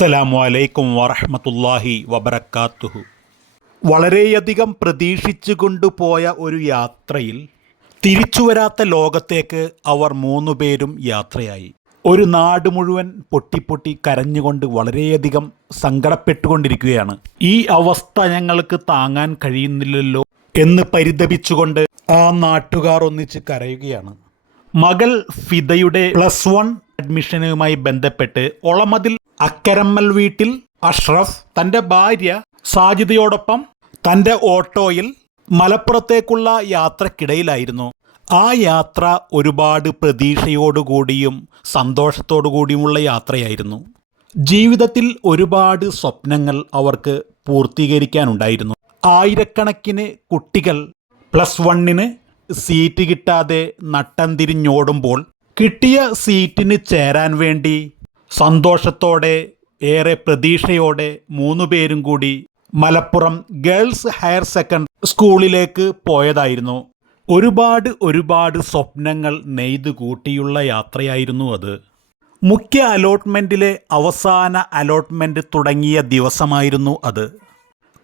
അസ്സലാമു അലൈക്കും വറഹ്മത്തുള്ളാഹി വബർക്കാത്തുഹു വളരെയധികം പ്രതീക്ഷിച്ചു കൊണ്ടുപോയ ഒരു യാത്രയിൽ തിരിച്ചു വരാത്ത ലോകത്തേക്ക് അവർ മൂന്നുപേരും യാത്രയായി. ഒരു നാട് മുഴുവൻ പൊട്ടിപ്പൊട്ടി കരഞ്ഞുകൊണ്ട് വളരെയധികം സങ്കടപ്പെട്ടുകൊണ്ടിരിക്കുകയാണ്. ഈ അവസ്ഥ ഞങ്ങൾക്ക് താങ്ങാൻ കഴിയുന്നില്ലല്ലോ എന്ന് പരിതപിച്ചുകൊണ്ട് ആ നാട്ടുകാർ ഒന്നിച്ച് കരയുകയാണ്. മകൾ ഫിദയുടെ പ്ലസ് വൺ അഡ്മിഷനുമായി ബന്ധപ്പെട്ട് ഒളമതിൽ അക്കരമ്മൽ വീട്ടിൽ അഷ്റഫ് തന്റെ ഭാര്യ സാജിദയോടൊപ്പം തന്റെ ഓട്ടോയിൽ മലപ്പുറത്തേക്കുള്ള യാത്രക്കിടയിലായിരുന്നു. ആ യാത്ര ഒരുപാട് പ്രതീക്ഷയോടുകൂടിയും സന്തോഷത്തോടുകൂടിയുമുള്ള യാത്രയായിരുന്നു. ജീവിതത്തിൽ ഒരുപാട് സ്വപ്നങ്ങൾ അവർക്ക് പൂർത്തീകരിക്കാനുണ്ടായിരുന്നു. ആയിരക്കണക്കിന് കുട്ടികൾ പ്ലസ് വണ്ണിന് സീറ്റ് കിട്ടാതെ നട്ടം തിരിഞ്ഞോടുമ്പോൾ കിട്ടിയ സീറ്റിന് ചേരാൻ വേണ്ടി സന്തോഷത്തോടെ ഏറെ പ്രതീക്ഷയോടെ മൂന്നു പേരും കൂടി മലപ്പുറം ഗേൾസ് ഹയർ സെക്കൻഡറി സ്കൂളിലേക്ക് പോയതായിരുന്നു. ഒരുപാട് ഒരുപാട് സ്വപ്നങ്ങൾ നെയ്തു കൂട്ടിയുള്ള യാത്രയായിരുന്നു അത്. മുഖ്യ അലോട്ട്മെന്റിലെ അവസാന അലോട്ട്മെന്റ് തുടങ്ങിയ ദിവസമായിരുന്നു അത്.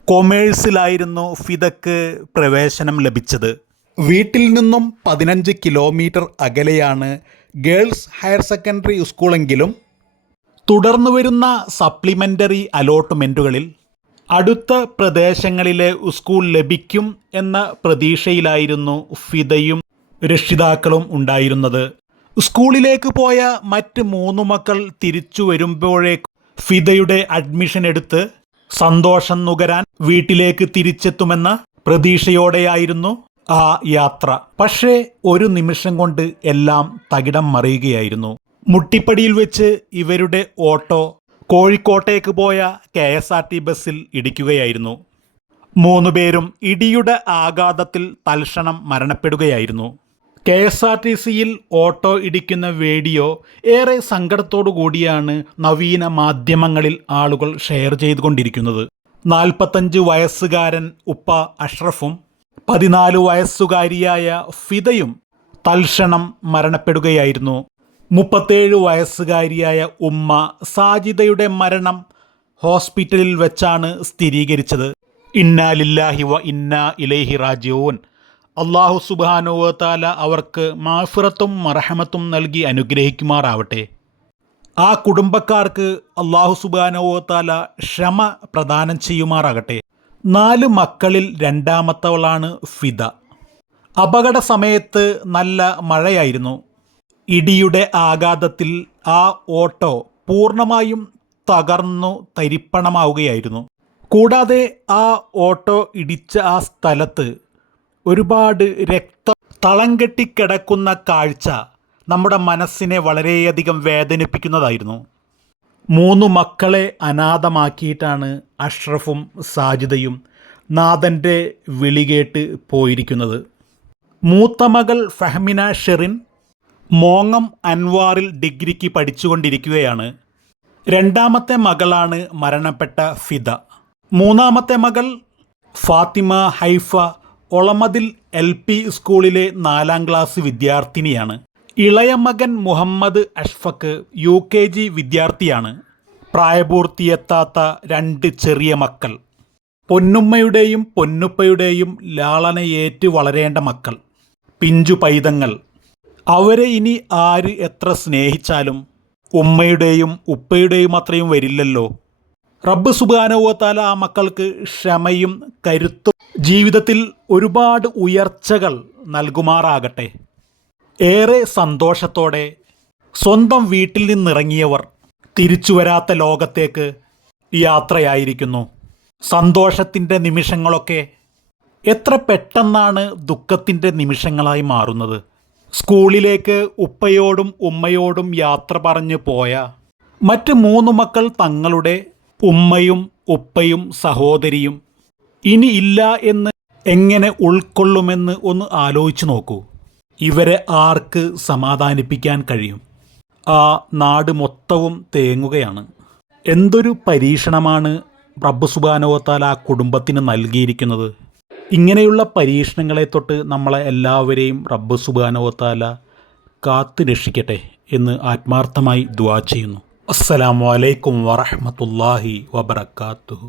കൊമേഴ്സിലായിരുന്നു ഫിദക്ക് പ്രവേശനം ലഭിച്ചത്. വീട്ടിൽ നിന്നും പതിനഞ്ച് കിലോമീറ്റർ അകലെയാണ് ഗേൾസ് ഹയർ സെക്കൻഡറി സ്കൂളെങ്കിലും തുടർന്നു വരുന്ന സപ്ലിമെന്ററി അലോട്ട്മെന്റുകളിൽ അടുത്ത പ്രദേശങ്ങളിലെ സ്കൂൾ ലഭിക്കും എന്ന പ്രതീക്ഷയിലായിരുന്നു ഫിദയും രക്ഷിതാക്കളും ഉണ്ടായിരുന്നത്. സ്കൂളിലേക്ക് പോയ മറ്റ് മൂന്ന് മക്കൾ തിരിച്ചു വരുമ്പോഴേക്കും ഫിദയുടെ അഡ്മിഷൻ എടുത്ത് സന്തോഷം നുകരാൻ വീട്ടിലേക്ക് തിരിച്ചെത്തുമെന്ന പ്രതീക്ഷയോടെയായിരുന്നു ആ യാത്ര. പക്ഷേ ഒരു നിമിഷം കൊണ്ട് എല്ലാം തകിടം മറിയുകയായിരുന്നു. മുട്ടിപ്പടിയിൽ വെച്ച് ഇവരുടെ ഓട്ടോ കോഴിക്കോട്ടേക്ക് പോയ കെ എസ് ആർ ടി ബസ്സിൽ ഇടിക്കുകയായിരുന്നു. മൂന്നുപേരും ഇടിയുടെ ആഘാതത്തിൽ തൽക്ഷണം മരണപ്പെടുകയായിരുന്നു. കെ എസ് ആർ ടി സിയിൽ ഓട്ടോ ഇടിക്കുന്ന വീഡിയോ ഏറെ സങ്കടത്തോടു കൂടിയാണ് നവീന മാധ്യമങ്ങളിൽ ആളുകൾ ഷെയർ ചെയ്തുകൊണ്ടിരിക്കുന്നത്. നാൽപ്പത്തഞ്ച് വയസ്സുകാരൻ ഉപ്പ അഷ്റഫും പതിനാല് വയസ്സുകാരിയായ ഫിദയും തൽക്ഷണം മരണപ്പെടുകയായിരുന്നു. മുപ്പത്തേഴ് വയസ്സുകാരിയായ ഉമ്മ സാജിദയുടെ മരണം ഹോസ്പിറ്റലിൽ വെച്ചാണ് സ്ഥിരീകരിച്ചത്. ഇന്നാലില്ലാഹി വ ഇന്നാ ഇലേഹി റാജിഊൻ. അള്ളാഹു സുബാനുവത്താല അവർക്ക് മാഫിറത്തും മറഹമത്തും നൽകി അനുഗ്രഹിക്കുമാറാവട്ടെ. ആ കുടുംബക്കാർക്ക് അള്ളാഹു സുബാനുവത്താല ക്ഷമ പ്രദാനം ചെയ്യുമാറാകട്ടെ. നാല് മക്കളിൽ രണ്ടാമത്തവളാണ് ഫിദ. അപകട സമയത്ത് നല്ല മഴയായിരുന്നു. ഇടിയുടെ ആഘാതത്തിൽ ആ ഓട്ടോ പൂർണമായും തകർന്നു തരിപ്പണമാവുകയായിരുന്നു. കൂടാതെ ആ ഓട്ടോ ഇടിച്ച ആ സ്ഥലത്ത് ഒരുപാട് രക്തം തളം കെട്ടിക്കിടക്കുന്ന കാഴ്ച നമ്മുടെ മനസ്സിനെ വളരെയധികം വേദനിപ്പിക്കുന്നതായിരുന്നു. മൂന്ന് മക്കളെ അനാഥമാക്കിയിട്ടാണ് അഷ്റഫും സാജിദയും നാഥന്റെ വിളികേട്ട് പോയിരിക്കുന്നത്. മൂത്ത മകൾ ഫഹ്മിന ഷെറിൻ മോങ്ങം അൻവാറിൽ ഡിഗ്രിക്ക് പഠിച്ചുകൊണ്ടിരിക്കുകയാണ്. രണ്ടാമത്തെ മകളാണ് മരണപ്പെട്ട ഫിദ. മൂന്നാമത്തെ മകൾ ഫാത്തിമ ഹൈഫ ഒളമതിൽ എൽ പി സ്കൂളിലെ നാലാം ക്ലാസ് വിദ്യാർത്ഥിനിയാണ്. ഇളയ മകൻ Muhammad Ashfaq U K G വിദ്യാർത്ഥിയാണ്. പ്രായപൂർത്തിയെത്താത്ത രണ്ട് ചെറിയ മക്കൾ. പൊന്നുമ്മയുടെയും പൊന്നുപ്പയുടെയും ലാളനയേറ്റ് വളരേണ്ട മക്കൾ. പിഞ്ചു പൈതങ്ങൾ. അവരെ ഇനി ആര് എത്ര സ്നേഹിച്ചാലും ഉമ്മയുടെയും ഉപ്പയുടെയും അത്രയും വരില്ലല്ലോ. റബ്ബ് സുബാനുവത്താല ആ മക്കൾക്ക് ക്ഷമയും കരുത്തും ജീവിതത്തിൽ ഒരുപാട് ഉയർച്ചകൾ നൽകുമാറാകട്ടെ. ഏറെ സന്തോഷത്തോടെ സ്വന്തം വീട്ടിൽ നിന്നിറങ്ങിയവർ തിരിച്ചു വരാത്ത ലോകത്തേക്ക് യാത്രയായിരിക്കുന്നു. സന്തോഷത്തിന്റെ നിമിഷങ്ങളൊക്കെ എത്ര പെട്ടെന്നാണ് ദുഃഖത്തിന്റെ നിമിഷങ്ങളായി മാറുന്നത്. സ്കൂളിലേക്ക് ഉപ്പയോടും ഉമ്മയോടും യാത്ര പറഞ്ഞു പോയ മറ്റ് മൂന്ന് മക്കൾ തങ്ങളുടെ ഉമ്മയും ഉപ്പയും സഹോദരിയും ഇനി ഇല്ല എന്ന് എങ്ങനെ ഉൾക്കൊള്ളുമെന്ന് ഒന്ന് ആലോചിച്ചു നോക്കൂ. ഇവരെ ആർക്ക് സമാധാനിപ്പിക്കാൻ കഴിയും? ആ നാട് മൊത്തവും തേങ്ങുകയാണ്. എന്തൊരു പരീക്ഷണമാണ് റബ്ബ് സുബാനോത്താൽ ആ കുടുംബത്തിന് നൽകിയിരിക്കുന്നത്? ഇങ്ങനെയുള്ള പരീക്ഷണങ്ങളെ തൊട്ട് നമ്മളെ എല്ലാവരെയും റബ്ബ് സുബാനോത്താല കാത്തു രക്ഷിക്കട്ടെ എന്ന് ആത്മാർത്ഥമായി ദ്വാ ചെയ്യുന്നു. അസ്സലാമു അലൈക്കും വറഹ്മത്തുള്ളാഹി വബറകാതുഹു